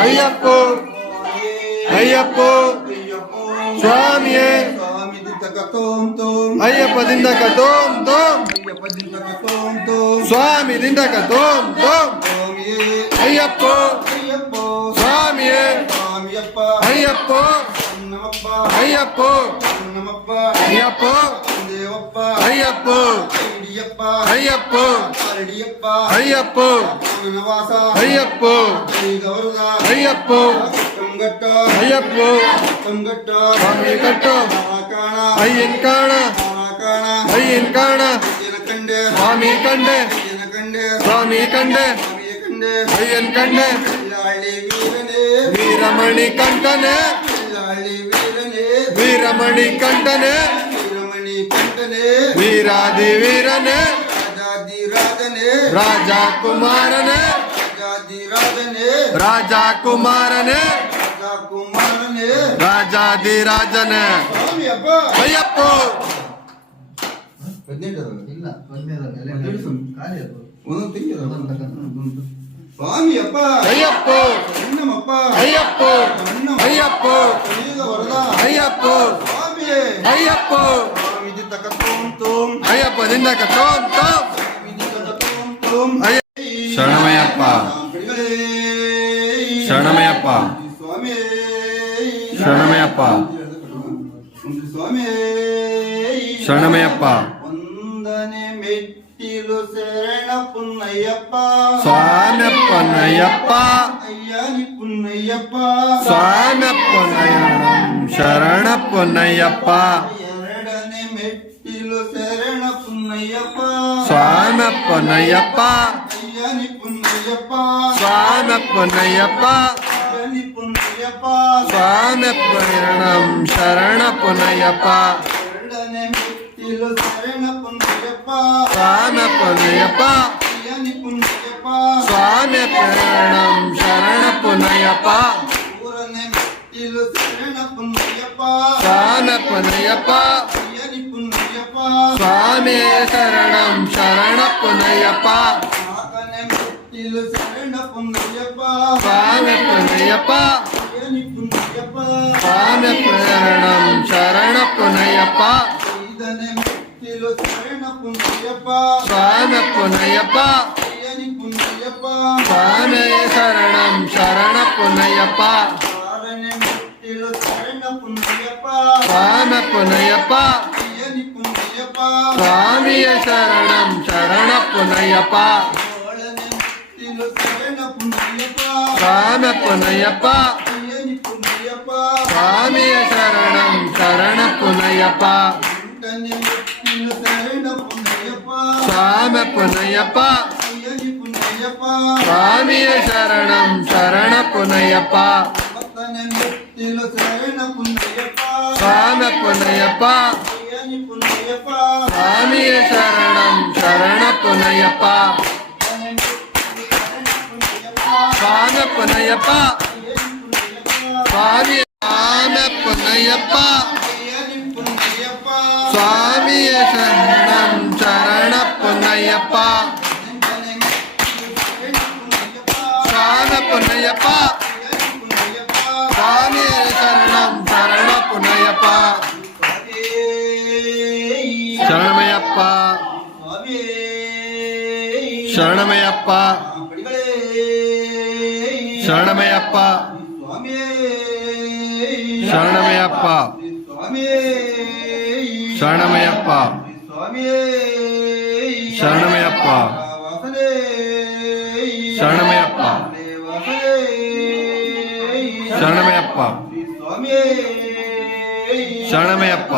ಅಯ್ಯಪ್ಪೋ ಅಯ್ಯಪ್ಪೋ ಸ್ವಾಮಿಯೇ ಅಯ್ಯಪ್ಪದಿಂದ ಕತೋಂ ತೋಂ ಸ್ವಾಮಿದಿಂದ ಕತೋಂ ತೋಂ ಅಯ್ಯಪ್ಪೋ ಸ್ವಾಮಿಯೇ ಅಯ್ಯಪ್ಪೋ ಅಯ್ಯಪ್ಪೋ ಅಯ್ಯಪ್ಪೋ ಅಯ್ಯಪ್ಪೋ ಅಯ್ಯಪ್ಪೋ ಅಯ್ಯಪ್ಪೋ ಅಯ್ಯಪ್ಪೋ ಅಯ್ಯಪ್ಪೋ ಅಯ್ಯಪ್ಪೋ ಸ್ವಾಮಿ ಕಟ್ಟೋ ಅಯ್ಯನ್ ಕಾಣ ಅಯ್ಯನ್ ಕಾಣ ಸ್ವಾಮಿ ಕಂಡೆ ಸ್ವಾಮಿ ಕಂಡೆ ಅಯ್ಯನ್ ಕಂಡೆ ವೀರಮಣಿ ಕಂಠನೆ ವೀರಮಣಿ ಕಂಠನೆ ವೀರಾದಿ ವೀರನೆ ರಾಜ ಕುಮಾರನೆ ರಾಜ ಕುಮಾರನೆ ರಾಜಾದಿರಾಜನೆ ಅಯ್ಯಪ್ಪೋ ಇಲ್ಲ ಖಾಲಿ ಅದು ಸ್ವಾಮಿಯಪ್ಪ ಅಯ್ಯಪ್ಪೋ ಅಣ್ಣಮಪ್ಪ ಅಯ್ಯಪ್ಪೋ ಅಯ್ಯಪ್ಪೋ ಅಯ್ಯಪ್ಪೋ ಅಯ್ಯಪ್ಪೋ ಅಯ್ಯಪ್ಪದಿಂದ ಕತೋಂ ತೋಂ ಶರಣಮಯ್ಯಪ್ಪ ಶರಣಮಯ್ಯಪ್ಪ ಶರಣಮಯ್ಯಪ್ಪ ಶರಣಮಯ್ಯಪ್ಪ ಒಂದನೆ ಮೆಟ್ಟಿಲು ಶರಣ ಪುನ್ನಯ್ಯಪ್ಪ ಸ್ವಾಮಿಯಪ್ಪನಯ್ಯಪ್ಪ ಅಯ್ಯನಿ ಪುನ್ನಯ್ಯಪ್ಪ ಸ್ವಾಮಿಯಪ್ಪನಯ್ಯಂ ಶರಣಪ್ಪನಯ್ಯಪ್ಪ ಎರಡನೆ ಮೆಟ್ಟಿಲು ಶರಣ ಪುನ್ನಯ್ಯಪ್ಪ ಸ್ವಾಮಿಯಪ್ಪನಯ್ಯಪ್ಪ ಅಯ್ಯನಿ ಪುನ್ನಯ್ಯಪ್ಪ ಸ್ವಾಮಿಯಪ್ಪನಯ್ಯಪ್ಪ ಅಯ್ಯನಿ ಪುನ್ನಯ್ಯಪ್ಪ ಸ್ವಾಮಿಯಪ್ಪನಂ ಶರಣಪ್ಪನಯ್ಯಪ್ಪ ಎರಡನೆ ಮೆಟ್ಟಿಲು ಶರಣ ಪುನ್ನಯ್ಯಪ್ಪ ಸ್ವಾಮಿಯಪ್ಪನಯ್ಯಪ್ಪ ಅಯ್ಯನಿ ಪುನ್ನಯ್ಯಪ್ಪ ಸ್ವಾಮಿಯಪ್ಪನಂ ಶರಣಪ್ಪನಯ್ಯಪ್ಪ ಮೂರನೆ ಮೆಟ್ಟಿಲು ಶರಣ ಪುನ್ನಯ್ಯಪ್ಪ ಸ್ವಾಮಿಯಪ್ಪನಯ್ಯಪ್ಪ ಅಯ್ಯನಿ ಪುನ್ನಯ್ಯಪ್ಪ ಸ್ವಾಮಿ ಶರಣಂ ಶರಣಪ್ಪನಯ್ಯಪ್ಪ ನಾಲ್ಕನೆ ಮೆಟ್ಟಿಲು ಶರಣ ಪುನ್ನಯ್ಯಪ್ಪ ಸ್ವಾಮಿಯಪ್ಪನಯ್ಯಪ್ಪ ಅಯ್ಯನಿ ಪುನ್ನಯ್ಯಪ್ಪ ಸ್ವಾಮಿಯಪ್ಪನಂ ಶರಣಪ್ಪನಯ್ಯಪ್ಪ ಐದನೆ ಮೆಟ್ಟಿಲು ಶರಣ ಪುನ್ನಯ್ಯಪ್ಪ ಸ್ವಾಮಿಯಪ್ಪನಯ್ಯಪ್ಪ ಅಯ್ಯನಿ ಪುನ್ನಯ್ಯಪ್ಪ ಸ್ವಾಮಿ ಶರಣಂ ಶರಣಪ್ಪನಯ್ಯಪ್ಪ ಆರನೆ ಮೆಟ್ಟಿಲು ಶರಣ ಪುನ್ನಯ್ಯಪ್ಪ ಸ್ವಾಮಿಯಪ್ಪನಯ್ಯಪ್ಪ ಅಯ್ಯನಿ ಪುನ್ನಯ್ಯಪ್ಪ ಸ್ವಾಮಿಯ ಶರಣಂ ಶರಣಪ್ಪನಯ್ಯಪ್ಪ ಏಳನೆ ಮೆಟ್ಟಿಲು ಶರಣ ಪುನ್ನಯ್ಯಪ್ಪ ಸ್ವಾಮಿಯಪ್ಪನಯ್ಯಪ್ಪ ಅಯ್ಯನಿ ಪುನ್ನಯ್ಯಪ್ಪ ಸ್ವಾಮಿಯ ಶರಣಂ ಶರಣಪ್ಪನಯ್ಯಪ್ಪ ಎಂಟನೆ ಮೆಟ್ಟಿಲು ಶರಣ ಪುನ್ನಯ್ಯಪ್ಪ ಸ್ವಾಮಿಯಪ್ಪನಯ್ಯಪ್ಪ ಅಯ್ಯನಿ ಪುನ್ನಯ್ಯಪ್ಪ ಸ್ವಾಮಿಯ ಶರಣಂ ಶರಣಪ್ಪನಯ್ಯಪ್ಪ ಹತ್ತನೆ ಮೆಟ್ಟಿಲು ಶರಣ ಪುನ್ನಯ್ಯಪ್ಪ ಸ್ವಾಮಿಯಪ್ಪನಯ್ಯಪ್ಪ ಅಯ್ಯನಿ ಪುನ್ನಯ್ಯಪ್ಪ ಸ್ವಾಮಿಯ ಶರಣಂ ಶರಣಪ್ಪನಯ್ಯಪ್ಪ ಹತ್ತನೆ ಮೆಟ್ಟಿಲು ಶರಣ ಪುನ್ನಯ್ಯಪ್ಪ ಸ್ವಾಮಿಯಪ್ಪನಯ್ಯಪ್ಪ ಅಯ್ಯನಿ ಪುನ್ನಯ್ಯಪ್ಪ ಸ್ವಾಮಿ ಸ್ವಾಮಿಯಪ್ಪನಯ್ಯಪ್ಪ ಅಯ್ಯನಿ ಪುನ್ನಯ್ಯಪ್ಪ ಸ್ವಾಮಿಯ ಶರಣಂ ಶರಣಪ್ಪನಯ್ಯಪ್ಪ ಎಂಟನೆ ಮೆಟ್ಟಿಲು ಶರಣ ಪುನ್ನಯ್ಯಪ್ಪ ಸ್ವಾಮಿಯಪ್ಪನಯ್ಯಪ್ಪ ಅಯ್ಯನಿ ಪುನ್ನಯ್ಯಪ್ಪ ಸ್ವಾಮಿಯ ಶರಣಂ ಶರಣಪ್ಪನಯ್ಯಪ್ಪ ಶರಣಮಯ್ಯಪ್ಪ ಶರಣಮಯ್ಯಪ್ಪ ಶರಣಮಯ್ಯಪ್ಪ ಶರಣಮಯ್ಯಪ್ಪ ಶರಣಮಯ್ಯಪ್ಪ ಶರಣಮಯ್ಯಪ್ಪ ಶರಣಮಯ್ಯಪ್ಪ ಶರಣಮಯ್ಯಪ್ಪ ಶರಣಮಯ್ಯಪ್ಪ